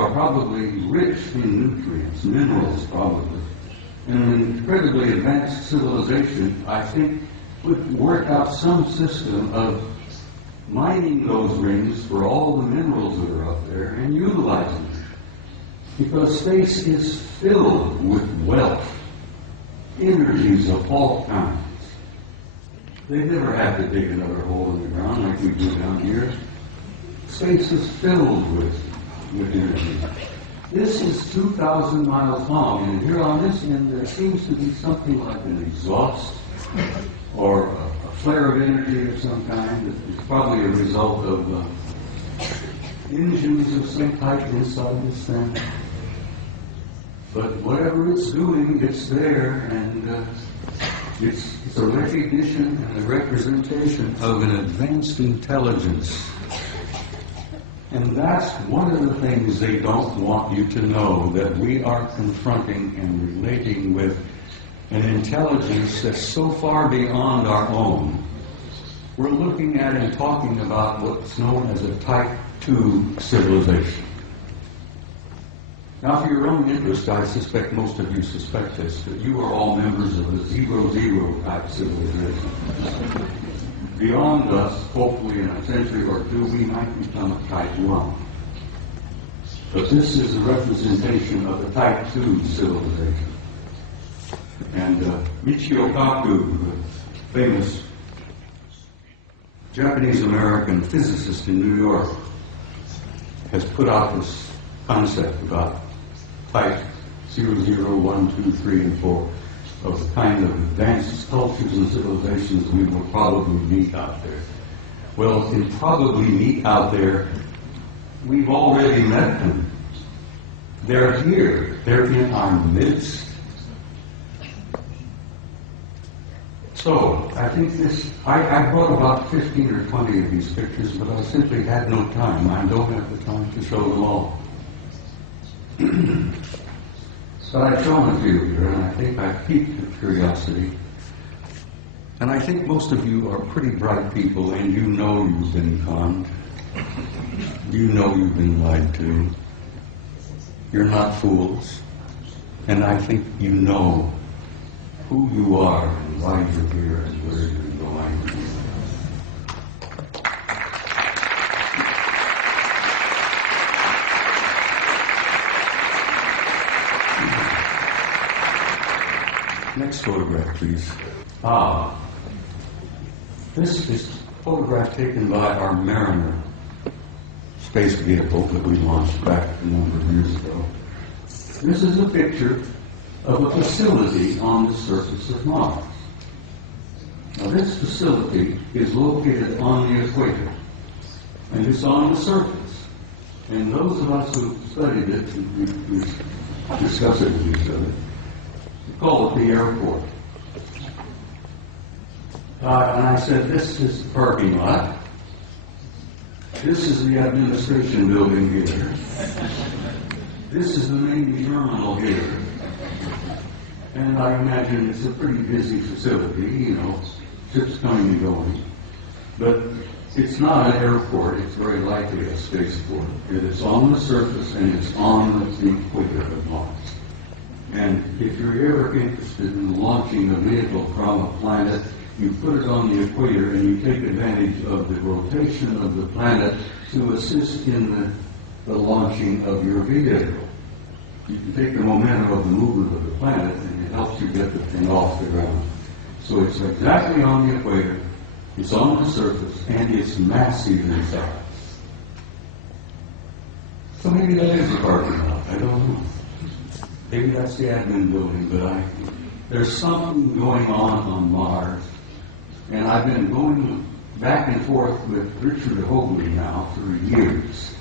are probably rich in nutrients, minerals probably. And an incredibly advanced civilization, I think, would work out some system of mining those rings for all the minerals that are up there and utilizing them. Because space is filled with wealth, energies of all kinds. They never have to dig another hole in the ground like we do down here. Space is filled with energy. This is 2,000 miles long, and here on this end there seems to be something like an exhaust or a flare of energy of some kind. It's probably a result of engines of some type inside this thing. But whatever it's doing, it's there, and it's a recognition and a representation of an advanced intelligence. And that's one of the things they don't want you to know, that we are confronting and relating with an intelligence that's so far beyond our own. We're looking at and talking about what's known as a Type 2 civilization. Now, for your own interest, I suspect most of you suspect this, that you are all members of the 0-0 type civilization. Beyond us, hopefully in a century or two, we might become a Type 1. But this is a representation of the Type 2 civilization. And Michio Kaku, the famous Japanese-American physicist in New York, has put out this concept about Type 0, 1, 2, 3, and 4 of the kind of advanced cultures and civilizations we will probably meet out there. Well, in probably meet out there, we've already met them. They're here. They're in our midst. So, I think I brought about 15 or 20 of these pictures, but I simply had no time. I don't have the time to show them all. But I've shown a few here, and I think I've piqued your curiosity. And I think most of you are pretty bright people, and you know you've been conned. You know you've been lied to. You're not fools. And I think you know who you are and why you're here and where you're going. Next photograph, please. This is a photograph taken by our Mariner space vehicle that we launched back a number of years ago. This is a picture of a facility on the surface of Mars. Now, this facility is located on the equator, and it's on the surface. And those of us who studied it, we discuss it with each other, call it the airport. And I said, this is the parking lot. This is the administration building here. This is the main terminal here. And I imagine it's a pretty busy facility, you know, ships coming and going. But it's not an airport, it's very likely a spaceport. It is on the surface and it's on the equator of Mars. And if you're ever interested in launching a vehicle from a planet, you put it on the equator and you take advantage of the rotation of the planet to assist in the launching of your vehicle. You can take the momentum of the movement of the planet and it helps you get the thing off the ground. So it's exactly on the equator, it's on the surface, and it's massive in size. So maybe that is a parking lot, I don't know. Maybe that's the admin building, but there's something going on Mars. And I've been going back and forth with Richard Hoagley now for years,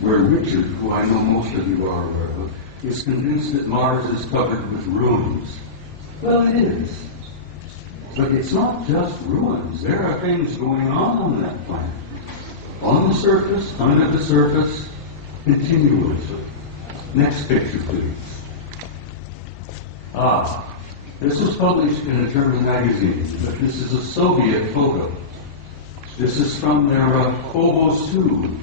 where Richard, who I know most of you are aware of, is convinced that Mars is covered with ruins. Well, it is. But it's not just ruins. There are things going on that planet. On the surface, under the surface, continuously. Next picture, please. This was published in a German magazine, but this is a Soviet photo. This is from their Phobos 2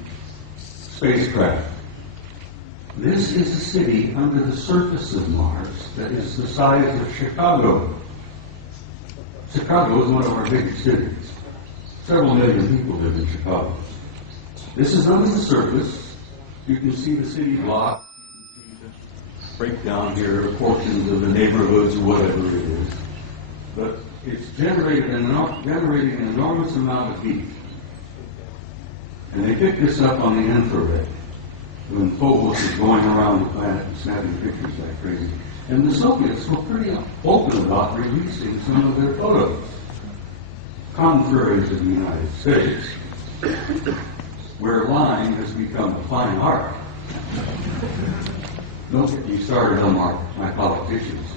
spacecraft. This is a city under the surface of Mars that is the size of Chicago. Chicago is one of our biggest cities. Several million people live in Chicago. This is under the surface. You can see the city block. You can see the breakdown here, portions of the neighborhoods, whatever it is. But it's generating an enormous amount of heat. And they picked this up on the infrared when Phobos is going around the planet and snapping pictures like crazy. And the Soviets were pretty open about releasing some of their photos, contrary to the United States, where lying has become a fine art. Don't get me started on my politicians.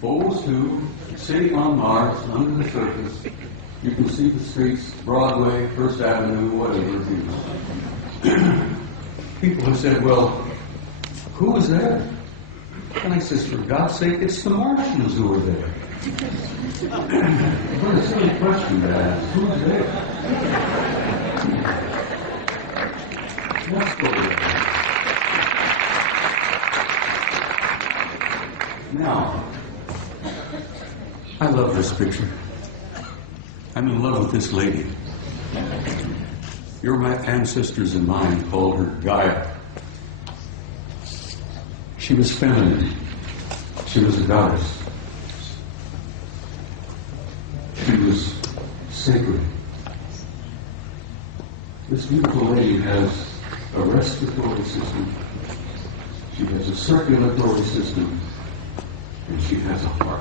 Phobos 2, city on Mars, under the surface. You can see the streets, Broadway, First Avenue, whatever it is. People have said, well, who was there? And I says, for God's sake, it's the Martians who were there. What a silly question to ask. Who's there? Let's go there. Now, I love this picture. I'm in love with this lady. Your ancestors and mine called her Gaia. She was feminine. She was a goddess. She was sacred. This beautiful lady has a respiratory system. She has a circulatory system. And she has a heart.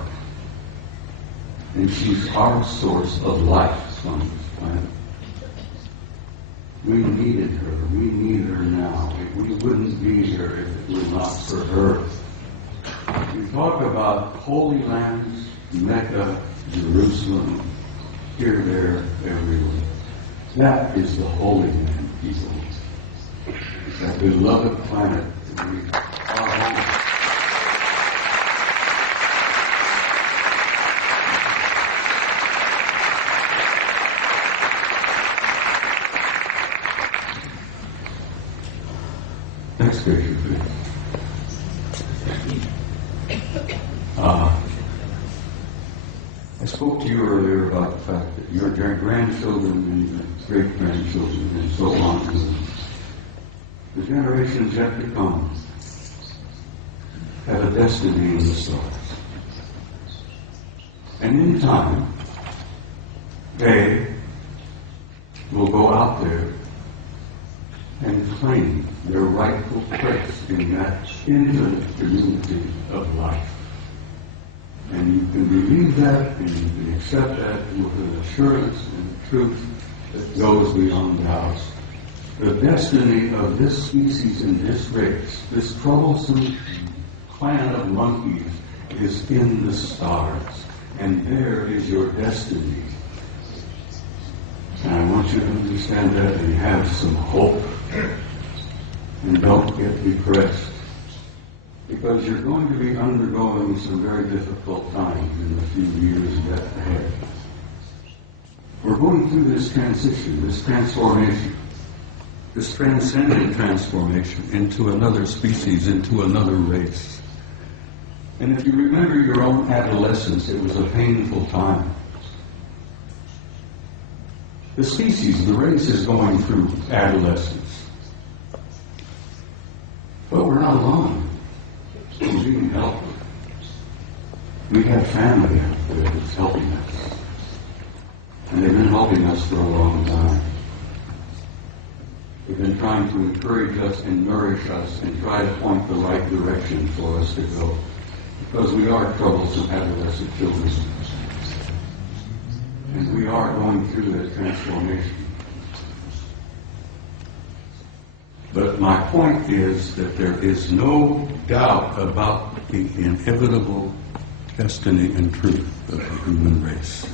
And she's our source of life on this planet. We needed her. We need her now. We wouldn't be here if it were not for her. We talk about holy lands, Mecca, Jerusalem, here, there, everywhere. That is the Holy Land, people. That beloved planet that we are home. Next picture, please. I spoke to you earlier about the fact that your grandchildren and great-grandchildren and so on, the generations yet to come, have a destiny in the stars. And in time, they will go out there and claim their rightful place in that infinite community of life. And you can believe that, and you can accept that with an assurance and truth that goes beyond doubt. The destiny of this species and this race, this troublesome clan of monkeys, is in the stars. And there is your destiny. And I want you to understand that and have some hope. And don't get depressed. Because you're going to be undergoing some very difficult times in the few years yet ahead. We're going through this transition, this transformation, this transcendent transformation into another species, into another race. And if you remember your own adolescence, it was a painful time. The species, the race, is going through adolescence. But we're not alone. We need help. We have family out there that's helping us. And they've been helping us for a long time. They've been trying to encourage us and nourish us and try to point the right direction for us to go. Because we are troublesome adolescent children. And we are going through that transformation. But my point is that there is no doubt about the inevitable destiny and truth of the human race.